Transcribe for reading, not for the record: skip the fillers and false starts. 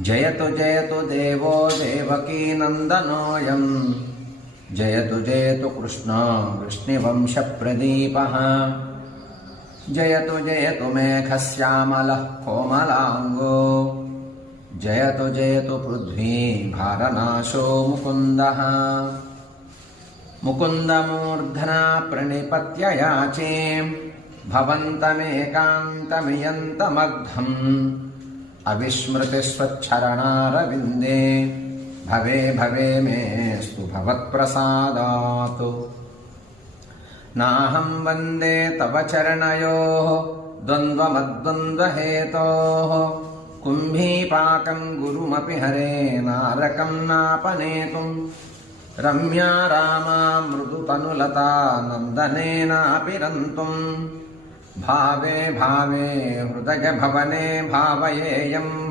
जयतु जयतु देवो देवकीनन्दनोऽयं जयतु जयतु कृष्णो वृष्णिवंशप्रदीपः जयतु जयतु मेघश्यामलः कोमलाङ्गो जयतु जयतु पृथ्वी भारनाशो मुकुन्दः मुकुन्दमूर्धना प्रणिपत्य याचे भवन्तमेकान्तमियन्तमग्धम् अविस्मृतिस्वच्छरणारविन्दे भवे भवे मेस्तु भवत्प्रसादात् नाहं वन्दे तव चरणयोः द्वन्द्वमद्वन्द्वहेतोः कुम्भीपाकं गुरुमपि हरे नारकं नापनेतुम् रम्या रामा मृदुतनुलता नन्दनेनापि रन्तुम् भावे भावे हृदयभवने भावयेयम्